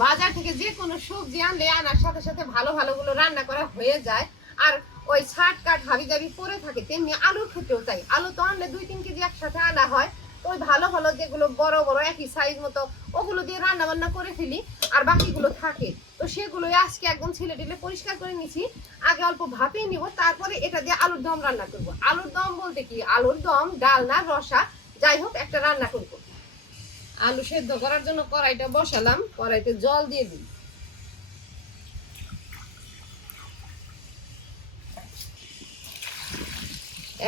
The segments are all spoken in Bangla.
বাজার থেকে যে কোনো সবজি আনলে আনার সাথে সাথে ভালো ভালোগুলো রান্না করা হয়ে যায়। আর ওই ছাটকাট হাবিজাবি পরে থাকে, তেমনি আলুর ক্ষেত্রেও তাই। আলু তো আনলে 2-3 কেজি একসাথে আনা হয়, তো ওই ভালো ভালো যেগুলো বড় বড় একই সাইজ মতো ওগুলো দিয়ে রান্না বান্না করে ফেলি, আর বাকিগুলো থাকে। তো সেগুলোই আজকে একদম ছেলে টেলে পরিষ্কার করে নিচ্ছি। আগে অল্প ভাপিয়ে নিব, তারপরে এটা দিয়ে আলুর দম রান্না করব। আলুর দম বলতে কি, আলুর দম, ডালনা, রসা, যাই হোক একটা রান্না করব। আলু সেদ্ধ করার জন্য কড়াইটা বসালাম, কড়াইতে জল দিয়ে দিই।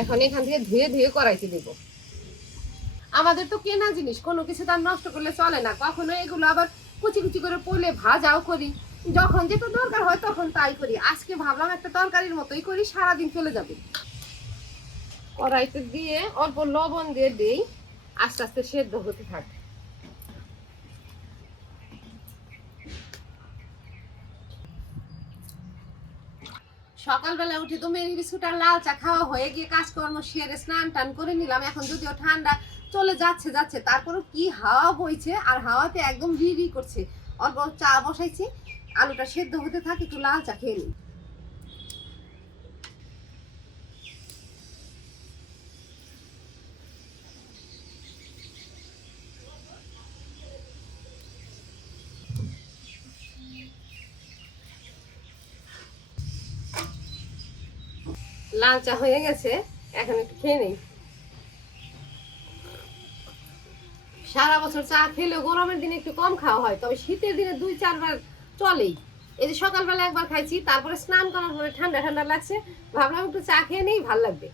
এখন এখান থেকে ধুয়ে ধুয়ে কড়াইতে দেব। আমাদের তো কেনা জিনিস, কোনো কিছু তার নষ্ট করলে চলে না। কখনো এগুলো আবার কুচি কুচি করে পলে ভাজাও করি, যখন যেটা দরকার হয় তখন তাই করি। আজকে ভাবলাম একটা তরকারির মতোই করি, সারাদিন চলে যাবে। কড়াইতে দিয়ে অল্প লবণ দিয়ে দেই, আস্তে আস্তে সেদ্ধ হতে থাকে। সকালবেলা উঠে তো মেরি বিস্কুট আর লাল চা খাওয়া হয়ে গিয়ে কাজকর্ম সেরে স্নান টান করে নিলাম। এখন যদিও ঠান্ডা চলে যাচ্ছে যাচ্ছে, তারপরও কি হাওয়া বইছে, আর হাওয়াতে একদম রি করছে। অল্প চা বসাইছি, আলুটা সেদ্ধ হতে থাকে, একটু লাল চা খেয়ে নিই। লাল চা হয়ে গেছে, এখন একটু খেয়ে নেই। সারা বছর চা খেলেও গরমের দিনে একটু কম খাওয়া হয়, তবে শীতের দিনে 2-4 বার চলেই। এই যে সকালবেলা একবার খাইছি, তারপরে স্নান করার পরে ঠান্ডা ঠান্ডা লাগছে, ভাবলাম একটু চা খেয়ে নেই, ভাল লাগবে।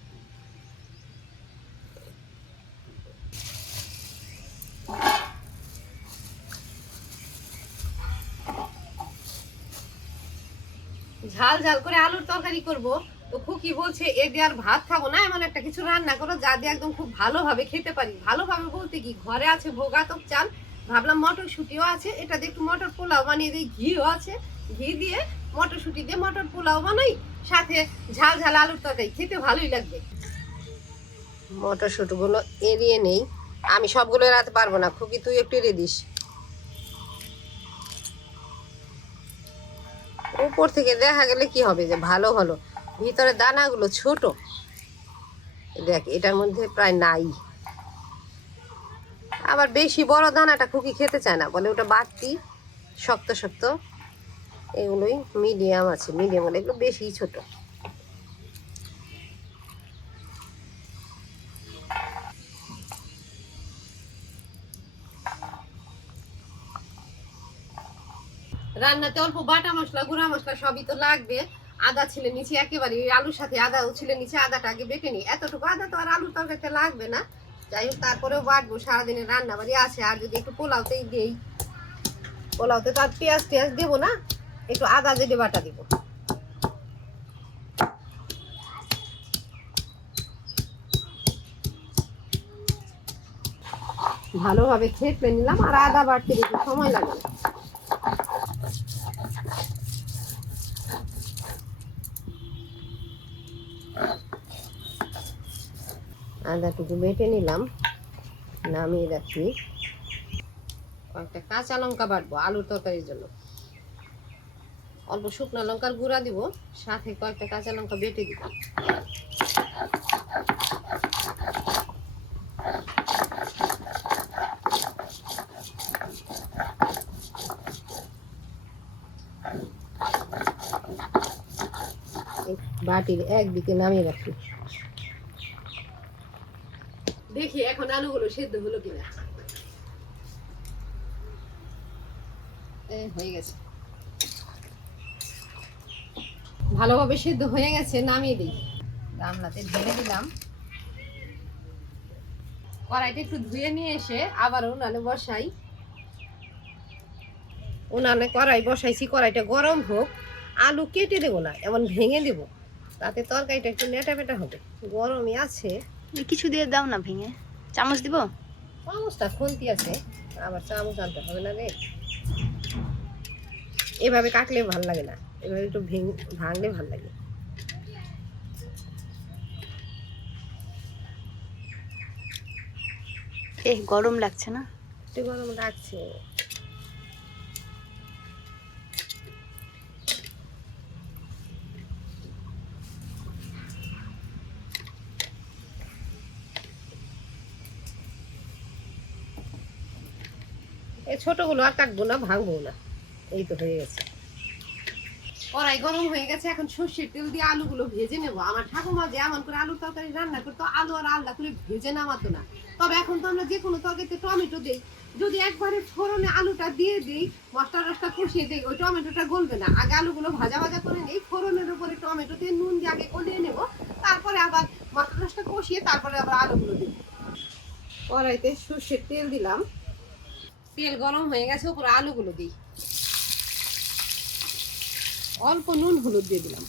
ঝাল ঝাল করে আলুর তরকারি করব, তো খুকি বলছে এ দিয়ে আর ভাত খাবো না, এমন একটা কিছু রান্না করো যা দিয়ে একদম খুব ভালোভাবে খেতে পারি। ভালোভাবে বলতে কি, ঘরে আছে ভোগাতক চাল, ভাবলাম মটরশুঁটিও আছে, এটা দিয়ে একটু মটর পোলাও বানিয়ে দিই। ঘিও আছে, ঘি দিয়ে মটরশুঁটি দিয়ে মটর পোলাও বানাই, সাথে ঝাল ঝাল আলুর তরকারি, খেতে ভালোই লাগবে। মটরশুঁটিগুলো এড়িয়ে নেই, আমি সবগুলো এড়াতে পারবো না, খুকি তুই একটু এড়িয়ে দিস। উপর থেকে দেখা গেলে কি হবে যে ভালো হলো, ভিতরে দানাগুলো ছোট। দেখ এটার মধ্যে প্রায় নাই। আবার বেশি বড় দানাটা খুকি খেতে চায় না, বলে ওটা বাড়তি শক্ত শক্ত। এগুলোই মিডিয়াম আছে, মিডিয়াম হলে এগুলো বেশি ছোট। রান্নাতে অল্প বাটা মশলা, গুঁড়া মশলা সবই তো লাগবে। আদা ছিলে নিচে একেবারে, আলুর সাথে আদাও ছিলে নিচে, আদাটা আগে বেটে নিই। এতটুকু আদা তো আর আলুর তরকারিতে লাগবে না, যাই হোক তারপরেও বাটবো, সারাদিনের রান্না বাড়ি আছে। আর যদি একটু পোলাওতেই দেই, পোলাওতে তো আর পেঁয়াজ টেয়াজ দেবো না, একটু আদা জেডে বাটা দিব। ভালোভাবে ছেঁকে নিলাম, আর আদা বাটতে একটু সময় লাগে। আদাটুকু বেটে নিলাম, নামিয়ে রাখি। কয়েকটা কাঁচা লঙ্কা বাটবো আলুর তরকারির জন্য, অল্প শুকনো লঙ্কার গুঁড়া দিব, সাথে কয়েকটা কাঁচা লঙ্কা বেটে দিব। বাটির একদিকে নামিয়ে রাখি। দেখি এখন আলুগুলো সেদ্ধ হলো কিনা। হয়ে গেছে, ভালোভাবে সেদ্ধ হয়ে গেছে, নামিয়ে দিই। গামলাতে ঢেলে দিলাম। কড়াইটা একটু ধুয়ে নিয়ে এসে আবার উনানে বসাই। উনানে কড়াই বসাইছি, কড়াইটা গরম হোক। আলু কেটে দেবো না, এমন ভেঙে দেবো, তাতে তরকারিটা একটু নেটা বেটা হবে। গরমই আছে, কিছু দিয়ে দাও না ভেঙে, চামচ দিব। চামচটা খুন্তি আছে, আবার চামচ আনতে হবে না রে। এভাবে কাটলে ভাল লাগে না, এভাবে একটু ভাঙলে ভাল লাগে। গরম লাগছে না? একটু গরম লাগছে। এই ছোটগুলো আর কাটবো না, ভাঙবো না। এই তো হয়ে গেছে। কড়াই গরম হয়ে গেছে, এখন সর্ষের তেল দিয়ে আলুগুলো ভেজে নেব। আমার ঠাকুমা যে এমন করে আলুর তরকারি রান্না করতো, আলু আর আলাদা করে ভেজে নামাতো না। তবে এখন তো আমরা যে কোনো তরকারিতে টমেটো দিই, যদি একবারে ফোড়নে আলুটা দিয়ে দিই, মশলা টসলা কষিয়ে দিই, ওই টমেটোটা গলবে না। আগে আলুগুলো ভাজা ভাজা করে নিই, ফোড়নের উপরে টমেটো দিয়ে নুন দিয়ে আগে গলিয়ে নেব, তারপরে আবার মশলা টসলা কষিয়ে তারপরে আবার আলুগুলো দিই। কড়াইতে সর্ষের তেল দিলাম, তেল গরম হয়ে গেছে, উপরে আলুগুলো দিই। অল্প নুন হলুদ দিয়ে দিলাম।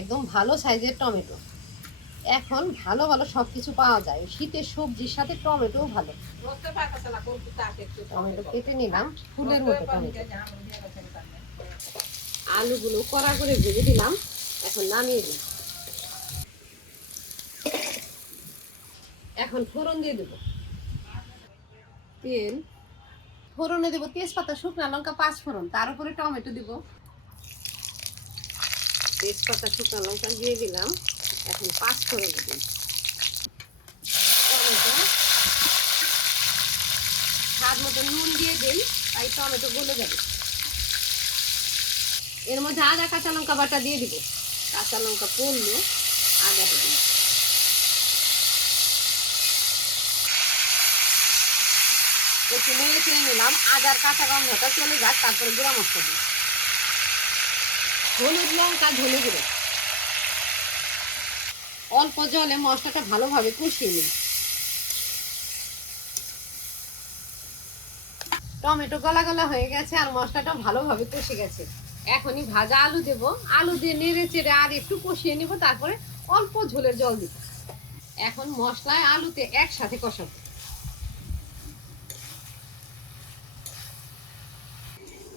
একদম ভালো সাইজের টমেটো। এখন ভালো ভালো সবকিছু পাওয়া যায়, শীতের সবজির সাথে টমেটো ভালো। টমেটো কেটে নিলাম, ফুলের মতো টমেটো। আলুগুলো কড়া করে ভেজে দিলাম, এখন নামিয়ে দিই। এখন ফোড়ন দিয়ে দেবো। তেল, ফোড়নে দেবো তেজপাতা, শুকনো লঙ্কা, 5 ফোড়ন, তার উপরে টমেটো দিব। তেজপাতা শুকনো লঙ্কা দিয়ে দিলাম, এখন 5 ফোড়ন দিই। টমেটো, স্বাদ মতো নুন দিয়ে দিই, তাই টমেটো গলে যাবে। এর মধ্যে আদা কাঁচা লঙ্কা বাটা দিয়ে দিব। কাঁচা লঙ্কা পড়লো, আদাটা দিই। একটু নেড়ে চেড়ে নিলাম, আদার কাঁচা গন্ধটা চলে যাক, তারপরে গুঁড়া মশলা দিই। হলুদ, লঙ্কা, ধনে গুঁড়ো। অল্প জলে মশলাটা ভালোভাবে কষিয়ে নিই। টমেটো গলা গলা হয়ে গেছে আর মশলাটা ভালোভাবে কষে গেছে। এখনই ভাজা আলু দেব, আলু দিয়ে নেড়ে চেড়ে আর একটু কষিয়ে নিব, তারপরে অল্প ঝোলের জল দিব। এখন মশলায় আলুতে একসাথে কষাবো।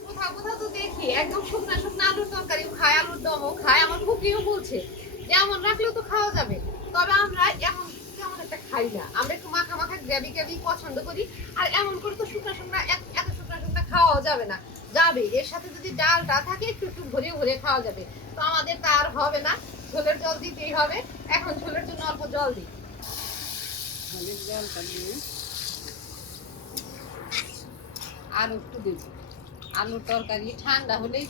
কোথাও কোথাও তো দেখি একদম শুকনা শুকনা আলুর তরকারিও খায়, আলুর দমও খায়। আমার ফুপিও বলছে যে এমন রাখলেও তো খাওয়া যাবে, তবে আমরা এমন তেমন একটা খাই না। আমরা একটু মাখা মাখা গ্রেভি গ্রেভি পছন্দ করি। আর এমন করে তো শুকনা শুকনা এত শুকনা শুকনা খাওয়াও যাবে না। যাবে, এর সাথে যদি ডালটা থাকে একটু একটু ভরে ভরে খাওয়া যাবে। তো আমাদের তা আর হবে না, ঝোলের জল দিতেই হবে। এখন ঝোলের জন্য অল্প জল দিই। ঝোলের জলটা দিয়ে আর একটু দেব। আলুর তরকারি ঠান্ডা হলেই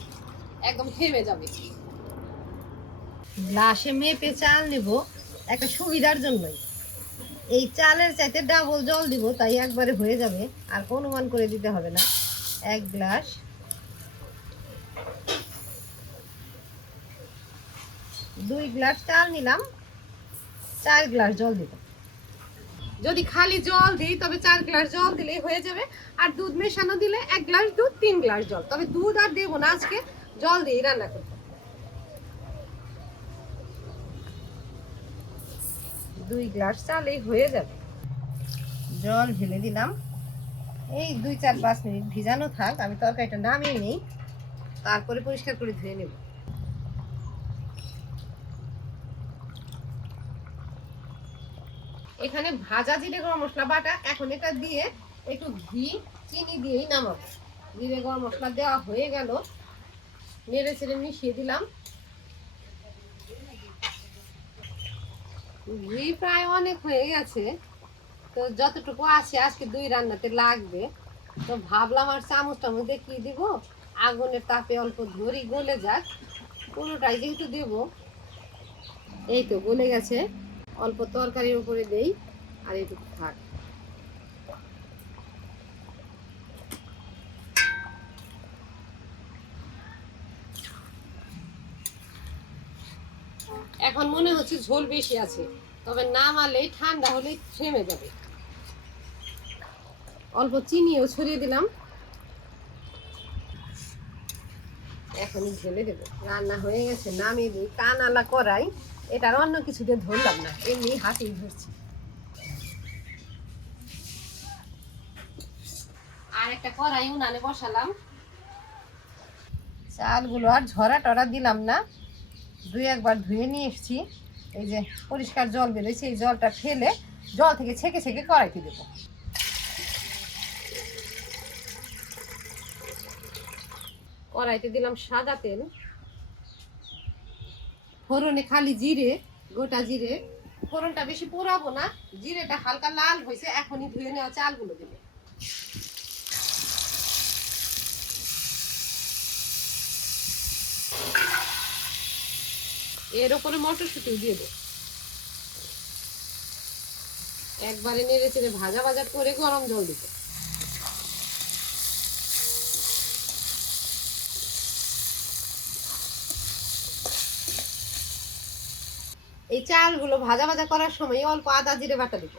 একদম থেমে যাবে। গ্লাসে মেপে চাল নেব, একটা সুবিধার জন্যই। এই চালের চাইতে ডাবল জল দিব, তাই একবারে হয়ে যাবে, আর অনুমান করে দিতে হবে না। 1 গ্লাস, 2 গ্লাস চাল নিলাম, 4 গ্লাস জল দিব। যদি খালি জল দিই তবে 4 গ্লাস জল দিলেই হয়ে যাবে। আর দুধ মেশানো দিলে 1 গ্লাস দুধ, 3 গ্লাস জল। তবে দুধ আর দেবো না, আজকে জল দিয়ে রান্না করব। 2 গ্লাস চালেই হয়ে যাবে। জল ঢেলে দিলাম, এই 2-4-5 মিনিট ভিজানো থাক। আমি তরকারিটা নামিয়ে নিই, তারপরে পরিষ্কার করে ধুয়ে নেব। এখানে ভাজা জিরে গরম মশলা বাটা, এখন এটা দিয়ে একটু ঘি চিনি দিয়েই নামাবো। জিরে গরম মশলা দেওয়া হয়ে গেল, নেড়ে চেড়ে মিশিয়ে দিলাম। ঘি প্রায় অনেক হয়ে গেছে, তো যতটুকু আছে আজকে 2 রান্নাতে লাগবে। তো ভাবলাম আর চামচ টামচ দেখিয়ে দিব, আগুনের তাপে অল্প ধরি গলে যাক, পুরোটাই যেহেতু দেব। এই তো গলে গেছে, অল্প তরকারির উপরে দেই, আর এইটুকু থাক। এখন মনে হচ্ছে ঝোল বেশি আছে, তবে নামালেই ঠান্ডা হলেই থেমে যাবে। অল্প চিনিও ছড়িয়ে দিলাম, এখনই ঢেলে দেবো। রান্না হয়ে গেছে, নামিয়ে দিই। কানালা কড়াই, এটার অন্য কিছু দিয়ে ধরলাম না, এমনি হাতেই ধরছি। আর একটা কড়াই উনানে বসালাম। চালগুলো আর ঝরা টরা দিলাম না, 2-1 বার ধুয়ে নিয়ে এসেছি। এই যে পরিষ্কার জল বেরোয়, সেই জলটা ফেলে জল থেকে ছেঁকে ছেঁকে কড়াইতে দেবো। কড়াইতে দিলাম সাদা তেল, ফোড়নে খালি জিরে, গোটা জিরে, ফোড়নটা বেশি পোড়াবো না, জিরেটা হালকা লাল হয়েছে, এখনই ধুয়ে নেওয়া চালগুলো দেবো। এর উপরে মটরশুঁটি দিয়ে দেবো। একবারে নেড়ে চেড়ে ভাজা ভাজা করে গরম জল দিব। এই চালগুলো ভাজা ভাজা করার সময় অল্প আদা জিরে বাটা দিব।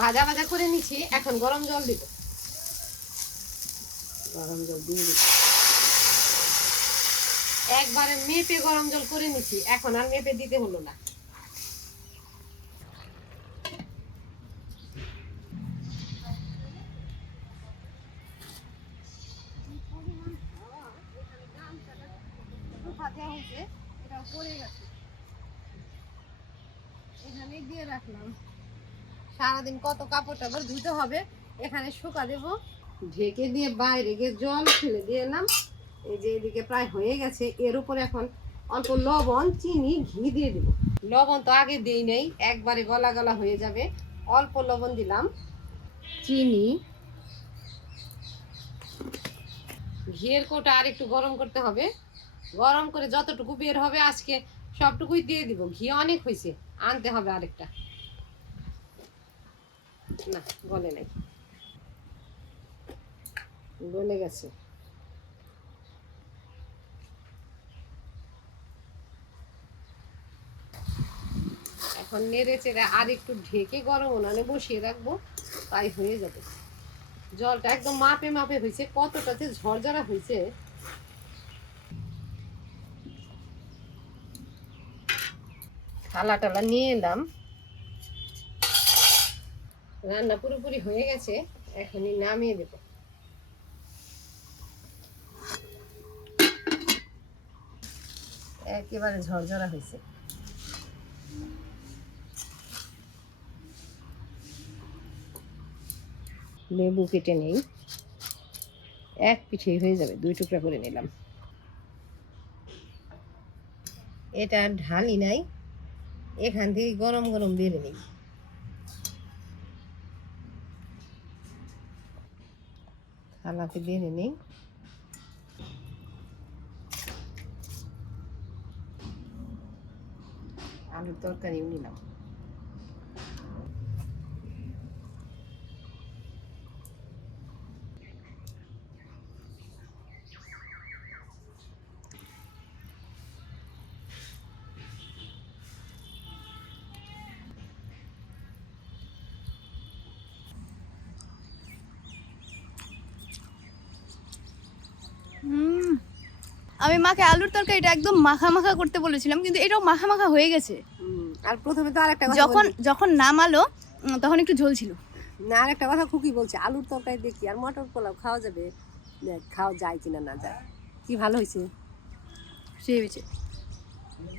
ভাজা ভাজা করে নিচ্ছি, এখন গরম জল দিব। গরম জল দিয়ে দিচ্ছি। একবারে মেপে গরম জল করে নিচ্ছি, এখন আর মেপে দিতে হলো না। এখানে দিয়ে রাখলাম। সারাদিন কত কাপড় টাপড় ধুতে হবে, এখানে শুকা দেব। ঢেকে দিয়ে বাইরে গিয়ে জল ফেলে দিয়ে এলাম। এই যে এদিকে প্রায় হয়ে গেছে। এর উপরে এখন অল্প লবণ, চিনি, ঘি দিয়ে দিব। লবণ তো আগে দেই নেই, একবারে গলা গলা হয়ে যাবে। অল্প লবণ দিলাম, চিনি, ঘিয়ের কোটা আর একটু গরম করতে হবে। গরম করে যতটুকু বের হবে আজকে সবটুকুই দিয়ে দিব। ঘি অনেক হয়েছে, আনতে হবে আরেকটা। না গলে নাই, গলে গেছে। এখন নেড়ে চেড়ে আর একটু ঢেকে গরম উনানে বসিয়ে রাখবো, তাই হয়ে যাবে। জলটা একদম মাপে মাপে হয়েছে, কতটাতে ঝরঝরা হয়েছে। থালা টালা নিয়ে এলাম। রান্না পুরোপুরি হয়ে গেছে, এখনই নামিয়ে দেব। একেবারে ঝরঝরা হয়েছে। লেবু কেটে নেই, এক পিঠেই হয়ে যাবে। 2 টুকরা করে নিলাম। এটা ঢালি নাই, এখান থেকে গরম গরম বেড়ে নেই। থালাতে বেড়ে নেই। আলুর তরকারিও নিলাম। আমি মাকে আলুর তরকারিটা একদম মাখা মাখা করতে বলেছিলাম, কিন্তু এটাও মাখা মাখা হয়ে গেছে। আর প্রথমে তো আরেকটা কথা যখন যখন নামালো তখন একটু ঝোল ছিল। না, আরেকটা কথা খুকি বলছে, আলুর তরকারি দেখি আর মটর পোলাও খাওয়া যাবে, খাওয়া যায় কিনা না যায়। কি ভালো হয়েছে, সে হয়েছে।